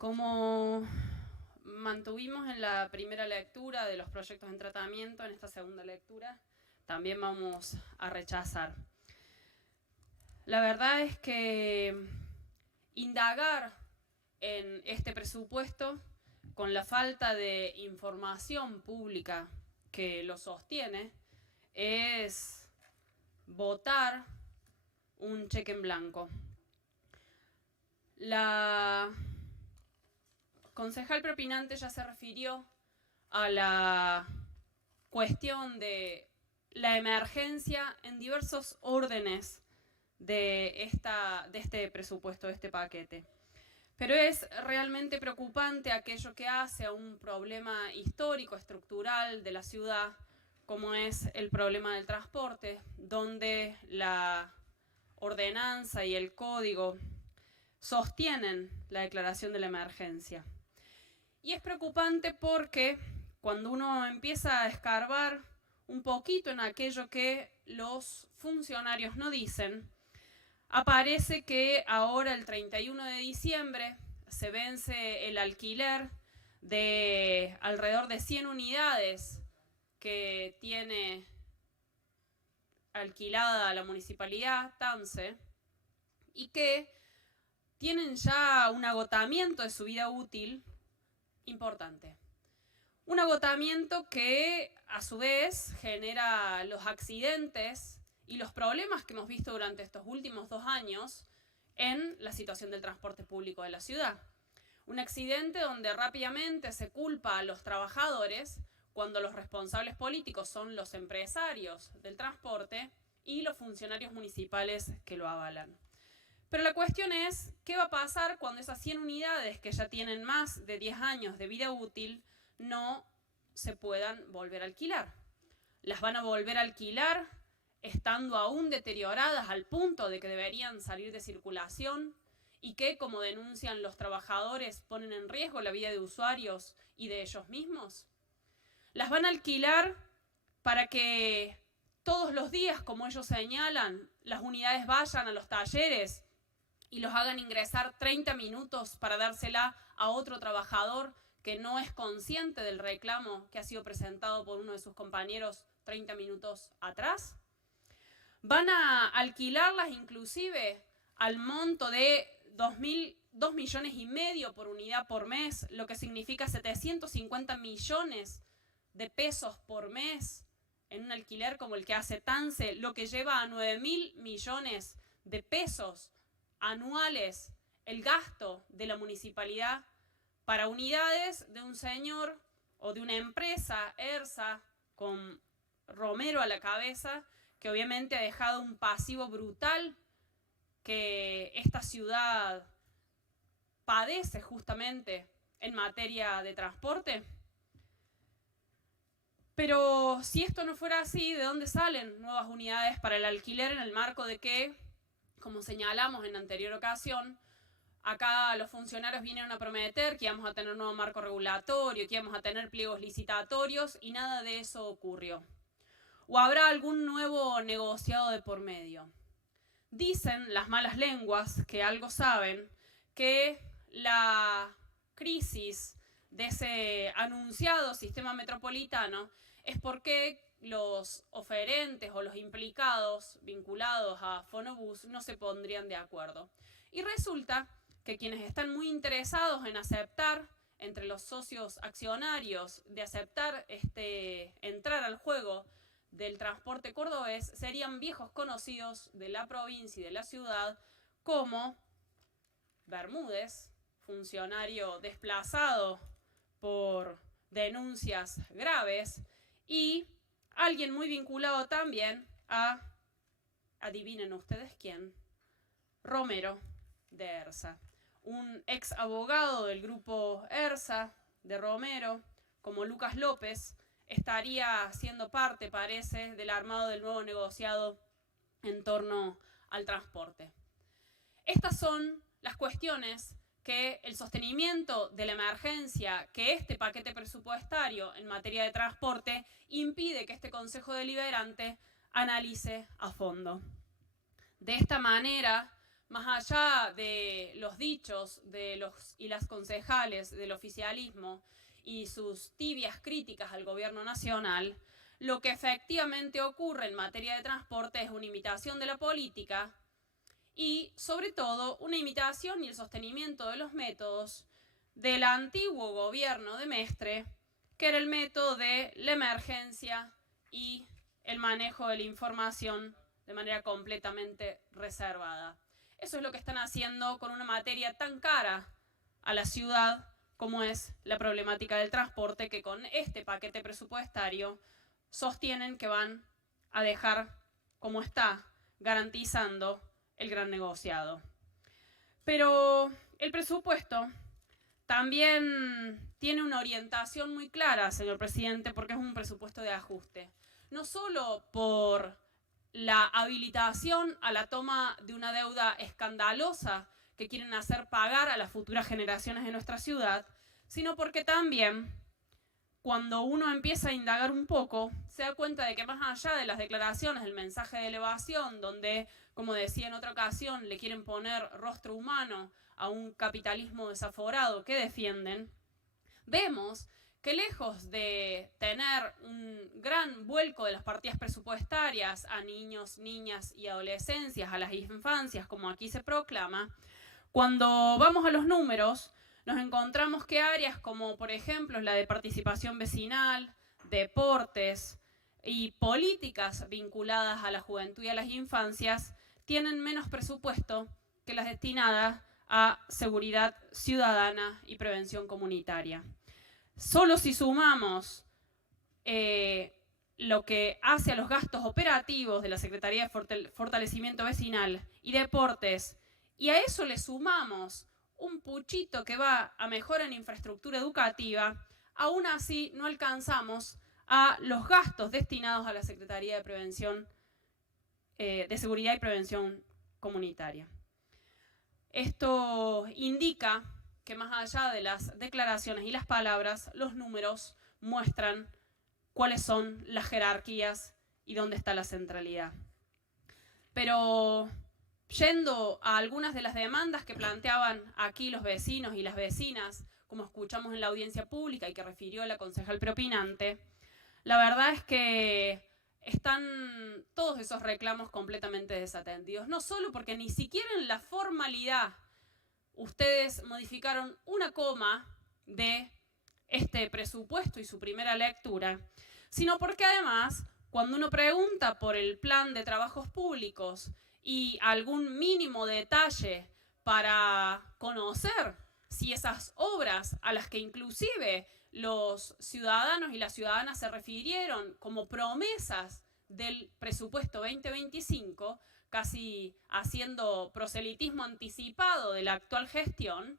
Como mantuvimos en la primera lectura de los proyectos en tratamiento, en esta segunda lectura también vamos a rechazar. La verdad es que indagar en este presupuesto, con la falta de información pública que lo sostiene, es votar un cheque en blanco. La concejal propinante ya se refirió a la cuestión de la emergencia en diversos órdenes de este presupuesto, de este paquete. Pero es realmente preocupante aquello que hace a un problema histórico, estructural de la ciudad, como es el problema del transporte, donde la ordenanza y el código sostienen la declaración de la emergencia. Y es preocupante porque cuando uno empieza a escarbar un poquito en aquello que los funcionarios no dicen, aparece que ahora el 31 de diciembre se vence el alquiler de alrededor de 100 unidades que tiene alquilada la municipalidad Tance y que tienen ya un agotamiento de su vida útil importante. Un agotamiento que a su vez genera los accidentes y los problemas que hemos visto durante estos últimos 2 años en la situación del transporte público de la ciudad. Un accidente donde rápidamente se culpa a los trabajadores cuando los responsables políticos son los empresarios del transporte y los funcionarios municipales que lo avalan. Pero la cuestión es, ¿qué va a pasar cuando esas 100 unidades que ya tienen más de 10 años de vida útil no se puedan volver a alquilar? ¿Las van a volver a alquilar estando aún deterioradas al punto de que deberían salir de circulación y que, como denuncian los trabajadores, ponen en riesgo la vida de usuarios y de ellos mismos? ¿Las van a alquilar para que todos los días, como ellos señalan, las unidades vayan a los talleres y los hagan ingresar 30 minutos para dársela a otro trabajador que no es consciente del reclamo que ha sido presentado por uno de sus compañeros 30 minutos atrás? ¿Van a alquilarlas inclusive al monto de 2,5 millones por unidad por mes, lo que significa 750 millones de pesos por mes en un alquiler como el que hace Tance, lo que lleva a 9.000 millones de pesos anuales el gasto de la municipalidad para unidades de un señor o de una empresa, ERSA, con Romero a la cabeza, que obviamente ha dejado un pasivo brutal que esta ciudad padece justamente en materia de transporte? Pero si esto no fuera así, ¿de dónde salen nuevas unidades para el alquiler en el marco de que, como señalamos en anterior ocasión, acá los funcionarios vinieron a prometer que íbamos a tener un nuevo marco regulatorio, que íbamos a tener pliegos licitatorios y nada de eso ocurrió? ¿O habrá algún nuevo negociado de por medio? Dicen las malas lenguas, que algo saben, que la crisis de ese anunciado sistema metropolitano es porque los oferentes o los implicados vinculados a Fonobús no se pondrían de acuerdo. Y resulta que quienes están muy interesados en aceptar, entre los socios accionarios, de aceptar entrar al juego del transporte cordobés, serían viejos conocidos de la provincia y de la ciudad, como Bermúdez, funcionario desplazado por denuncias graves, y alguien muy vinculado también a, adivinen ustedes quién, Romero de ERSA. Un ex abogado del grupo ERSA de Romero, como Lucas López, estaría siendo parte, parece, del armado del nuevo negociado en torno al transporte. Estas son las cuestiones que el sostenimiento de la emergencia, que este paquete presupuestario en materia de transporte impide que este Consejo Deliberante analice a fondo. De esta manera, más allá de los dichos de los y las concejales del oficialismo y sus tibias críticas al gobierno nacional, lo que efectivamente ocurre en materia de transporte es una imitación de la política y, sobre todo, una imitación y el sostenimiento de los métodos del antiguo gobierno de Mestre, que era el método de la emergencia y el manejo de la información de manera completamente reservada. Eso es lo que están haciendo con una materia tan cara a la ciudad como es la problemática del transporte, que con este paquete presupuestario sostienen que van a dejar como está, garantizando el gran negociado. Pero el presupuesto también tiene una orientación muy clara, señor presidente, porque es un presupuesto de ajuste. No solo por la habilitación a la toma de una deuda escandalosa que quieren hacer pagar a las futuras generaciones de nuestra ciudad, sino porque también, cuando uno empieza a indagar un poco, se da cuenta de que más allá de las declaraciones, el mensaje de elevación, donde, como decía en otra ocasión, le quieren poner rostro humano a un capitalismo desaforado que defienden, vemos que lejos de tener un gran vuelco de las partidas presupuestarias a niños, niñas y adolescencias, a las infancias, como aquí se proclama, cuando vamos a los números, nos encontramos que áreas como, por ejemplo, la de participación vecinal, deportes y políticas vinculadas a la juventud y a las infancias tienen menos presupuesto que las destinadas a seguridad ciudadana y prevención comunitaria. Solo si sumamos lo que hace a los gastos operativos de la Secretaría de Fortalecimiento Vecinal y Deportes, y a eso le sumamos un puchito que va a mejora en infraestructura educativa, aún así no alcanzamos a los gastos destinados a la Secretaría de Prevención, de Seguridad y Prevención Comunitaria. Esto indica que más allá de las declaraciones y las palabras, los números muestran cuáles son las jerarquías y dónde está la centralidad. Pero yendo a algunas de las demandas que planteaban aquí los vecinos y las vecinas, como escuchamos en la audiencia pública y que refirió la concejal preopinante, la verdad es que están todos esos reclamos completamente desatendidos. No solo porque ni siquiera en la formalidad ustedes modificaron una coma de este presupuesto y su primera lectura, sino porque además, cuando uno pregunta por el plan de trabajos públicos y algún mínimo detalle para conocer si esas obras a las que inclusive los ciudadanos y las ciudadanas se refirieron como promesas del presupuesto 2025, casi haciendo proselitismo anticipado de la actual gestión,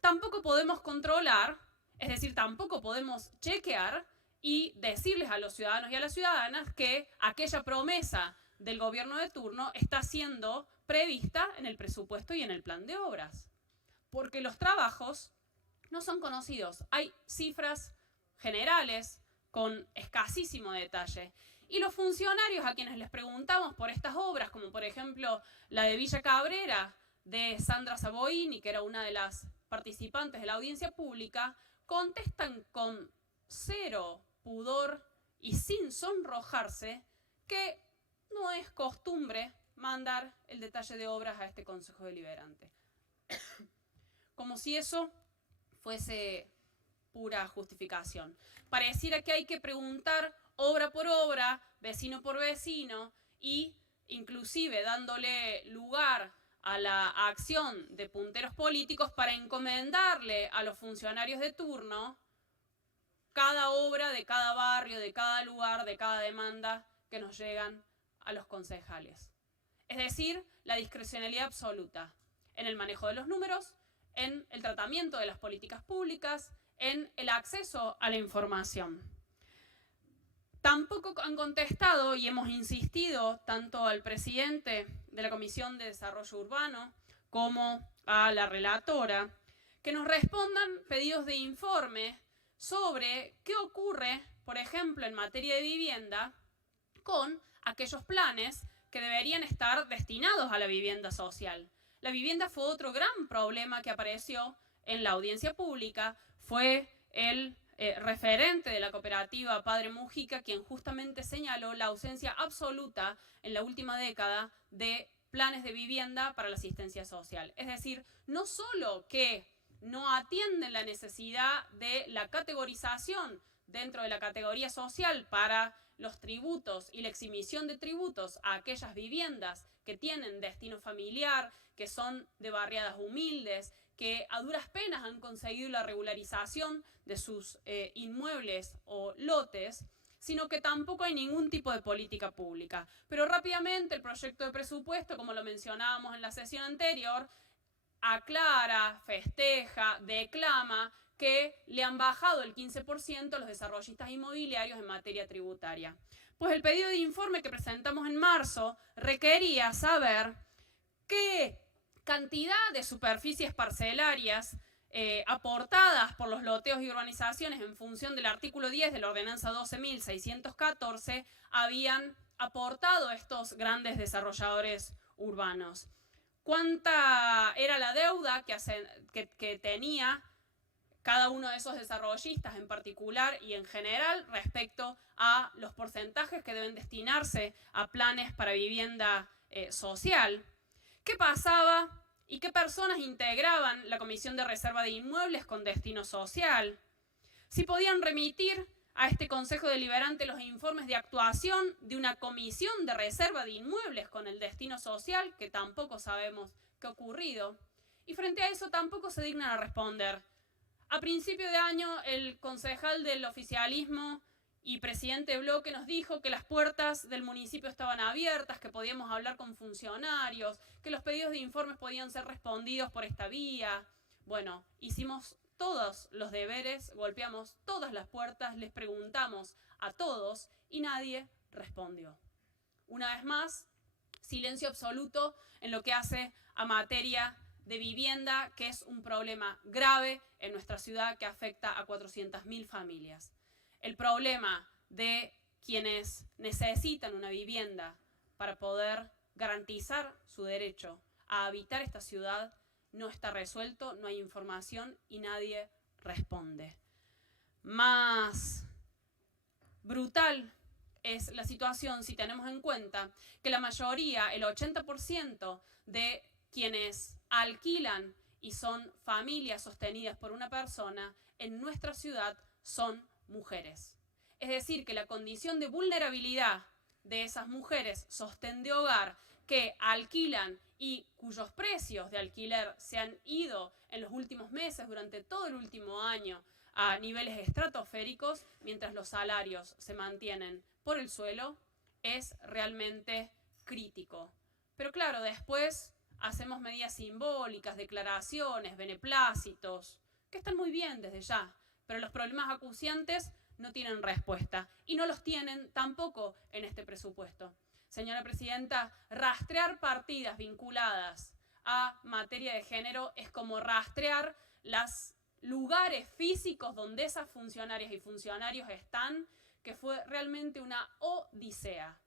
tampoco podemos controlar, es decir, tampoco podemos chequear y decirles a los ciudadanos y a las ciudadanas que aquella promesa del gobierno de turno está siendo prevista en el presupuesto y en el plan de obras. Porque los trabajos no son conocidos. Hay cifras generales con escasísimo detalle. Y los funcionarios a quienes les preguntamos por estas obras, como por ejemplo la de Villa Cabrera, de Sandra Saboini, que era una de las participantes de la audiencia pública, contestan con cero pudor y sin sonrojarse que no es costumbre mandar el detalle de obras a este Consejo Deliberante. Como si eso fuese pura justificación. Pareciera que hay que preguntar obra por obra, vecino por vecino, y inclusive dándole lugar a la acción de punteros políticos para encomendarle a los funcionarios de turno cada obra de cada barrio, de cada lugar, de cada demanda que nos llegan a los concejales. Es decir, la discrecionalidad absoluta en el manejo de los números, en el tratamiento de las políticas públicas, en el acceso a la información. Tampoco han contestado, y hemos insistido tanto al presidente de la Comisión de Desarrollo Urbano como a la relatora, que nos respondan pedidos de informe sobre qué ocurre, por ejemplo, en materia de vivienda, con aquellos planes que deberían estar destinados a la vivienda social. La vivienda fue otro gran problema que apareció en la audiencia pública. Fue el referente de la cooperativa Padre Mujica quien justamente señaló la ausencia absoluta en la última década de planes de vivienda para la asistencia social. Es decir, no solo que no atienden la necesidad de la categorización dentro de la categoría social para los tributos y la exhibición de tributos a aquellas viviendas que tienen destino familiar, que son de barriadas humildes, que a duras penas han conseguido la regularización de sus inmuebles o lotes, sino que tampoco hay ningún tipo de política pública. Pero rápidamente el proyecto de presupuesto, como lo mencionábamos en la sesión anterior, aclara, festeja, declama que le han bajado el 15% a los desarrollistas inmobiliarios en materia tributaria. Pues el pedido de informe que presentamos en marzo requería saber qué cantidad de superficies parcelarias aportadas por los loteos y urbanizaciones en función del artículo 10 de la ordenanza 12.614 habían aportado estos grandes desarrolladores urbanos. ¿Cuánta era la deuda que tenía cada uno de esos desarrollistas en particular y en general respecto a los porcentajes que deben destinarse a planes para vivienda social? ¿Qué pasaba y qué personas integraban la Comisión de Reserva de Inmuebles con destino social? Si podían remitir a este Consejo Deliberante los informes de actuación de una Comisión de Reserva de Inmuebles con el destino social, que tampoco sabemos qué ha ocurrido. Y frente a eso tampoco se dignan a responder. A principio de año, el concejal del oficialismo y presidente de bloque nos dijo que las puertas del municipio estaban abiertas, que podíamos hablar con funcionarios, que los pedidos de informes podían ser respondidos por esta vía. Bueno, hicimos todos los deberes, golpeamos todas las puertas, les preguntamos a todos y nadie respondió. Una vez más, silencio absoluto en lo que hace a materia de vivienda, que es un problema grave en nuestra ciudad que afecta a 400.000 familias. El problema de quienes necesitan una vivienda para poder garantizar su derecho a habitar esta ciudad no está resuelto, no hay información y nadie responde. Más brutal es la situación si tenemos en cuenta que la mayoría, el 80% de quienes alquilan y son familias sostenidas por una persona en nuestra ciudad son mujeres. Es decir, que la condición de vulnerabilidad de esas mujeres sostén de hogar que alquilan y cuyos precios de alquiler se han ido en los últimos meses, durante todo el último año, a niveles estratosféricos, mientras los salarios se mantienen por el suelo, es realmente crítico. Pero claro, después hacemos medidas simbólicas, declaraciones, beneplácitos, que están muy bien desde ya, pero los problemas acuciantes no tienen respuesta y no los tienen tampoco en este presupuesto. Señora Presidenta, rastrear partidas vinculadas a materia de género es como rastrear los lugares físicos donde esas funcionarias y funcionarios están, que fue realmente una odisea.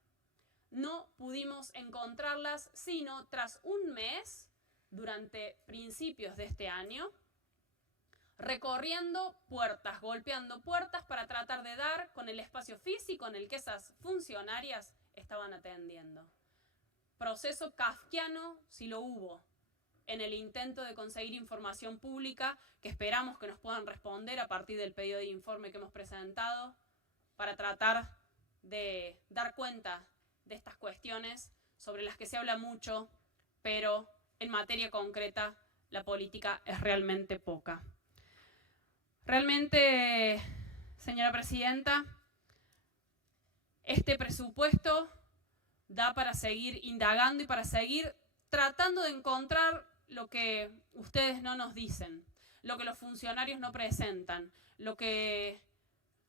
No pudimos encontrarlas sino tras un mes, durante principios de este año, recorriendo puertas, golpeando puertas para tratar de dar con el espacio físico en el que esas funcionarias estaban atendiendo. Proceso kafkiano, si lo hubo, en el intento de conseguir información pública que esperamos que nos puedan responder a partir del pedido de informe que hemos presentado para tratar de dar cuenta de estas cuestiones sobre las que se habla mucho, pero en materia concreta la política es realmente poca. Realmente, señora Presidenta, este presupuesto da para seguir indagando y para seguir tratando de encontrar lo que ustedes no nos dicen, lo que los funcionarios no presentan, lo que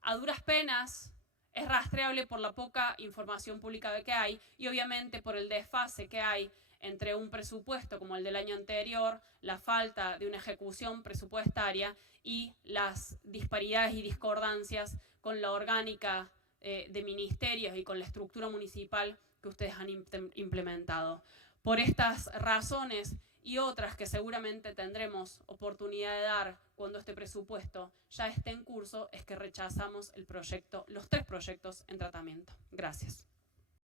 a duras penas es rastreable por la poca información pública que hay y obviamente por el desfase que hay entre un presupuesto como el del año anterior, la falta de una ejecución presupuestaria y las disparidades y discordancias con la orgánica de ministerios y con la estructura municipal que ustedes han implementado. Por estas razones y otras que seguramente tendremos oportunidad de dar cuando este presupuesto ya esté en curso, es que rechazamos el proyecto, los 3 proyectos en tratamiento. Gracias.